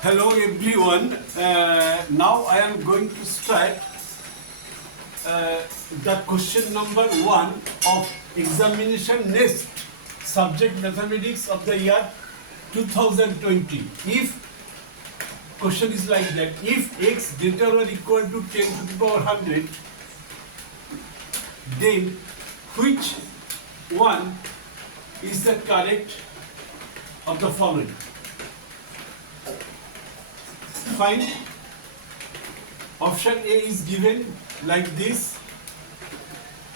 Hello everyone. Now I am going to start the question number 1 of examination next subject mathematics of the year 2020. If question is like that, if x greater or equal to 10 to the power 100, then which one is the correct of the following? Find. Option A is given like this.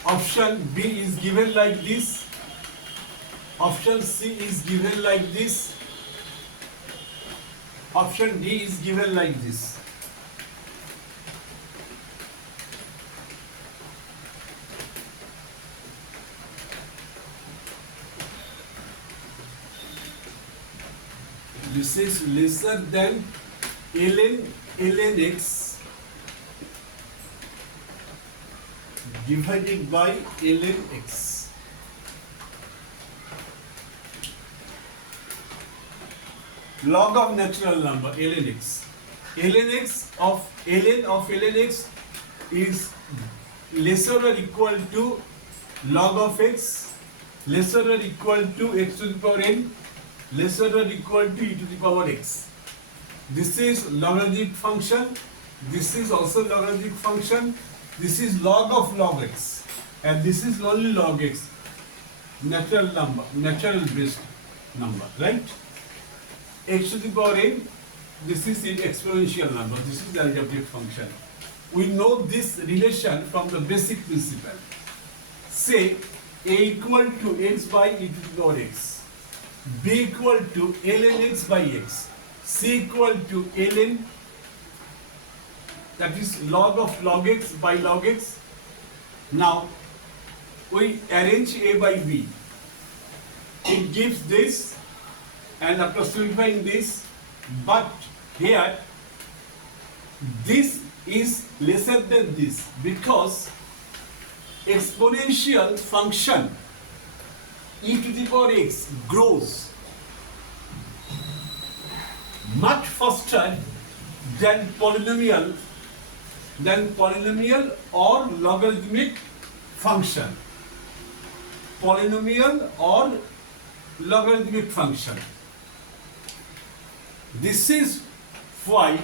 Option B is given like this. Option C is given like this. Option D is given like this. This is lesser than ln x divided by ln x. Log of natural number ln x. Ln x is lesser or equal to log of x, lesser or equal to x to the power n, lesser or equal to e to the power x. This is logarithmic function. This is also logarithmic function. This is log of log x, and this is only log x, natural number, natural based number, right? X to the power n. This is in exponential number. This is the algebraic function. We know this relation from the basic principle. Say a equal to x by e to the power x, b equal to ln x by x, c equal to ln, that is log of log x by log x. Now we arrange a by b. It gives this, and after simplifying this, but here this is lesser than this because exponential function e to the power x grows much faster than polynomial or logarithmic function. Polynomial or logarithmic function. This is why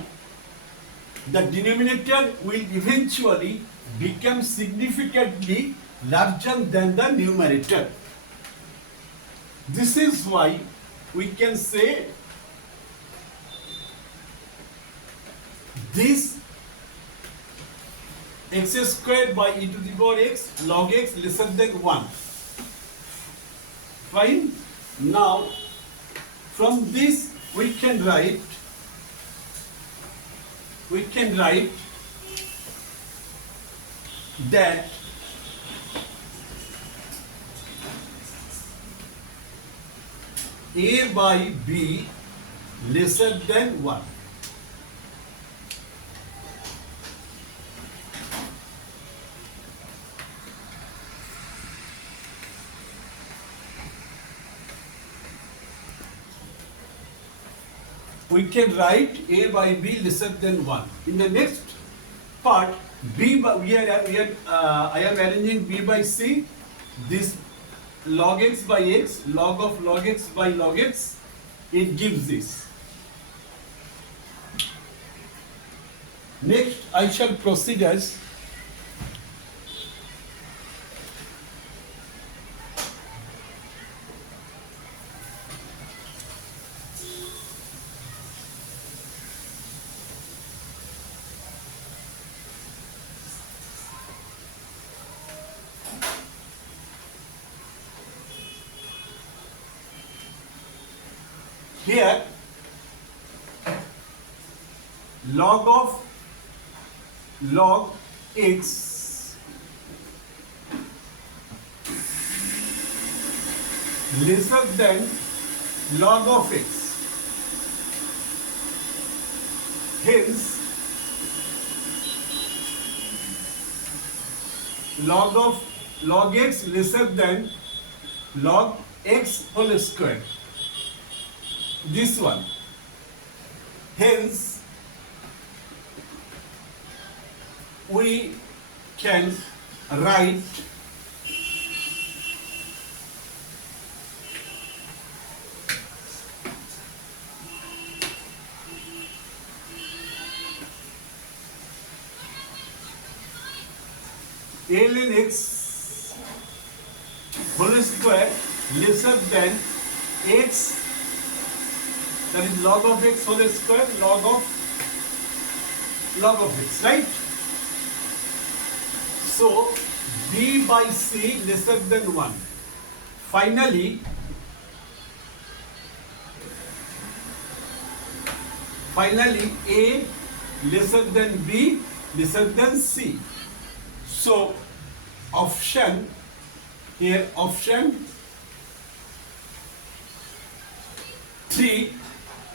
the denominator will eventually become significantly larger than the numerator. This is why we can say this x square by e to the power x log x lesser than 1. Fine. Now from this we can write that a by b lesser than 1. We can write a by b lesser than 1. In the next part, b by, I am arranging b by c. This log x by x, log of log x by log x, it gives this. Next, I shall proceed as here log of log x lesser than log of x. Hence, log x lesser than log x whole square. This one. Hence, we can write ln x whole square lesser than x, that is log of x whole square, log of x, right? So b by c lesser than 1. Finally, a lesser than b lesser than c. So option 3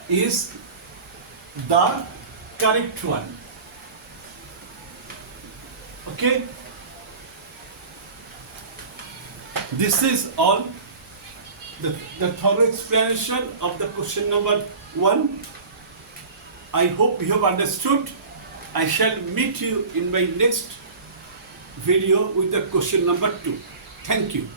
is the correct one. Okay, this is all the thorough explanation of the question number 1. I hope you have understood. I shall meet you in my next video with the question number 2. Thank you.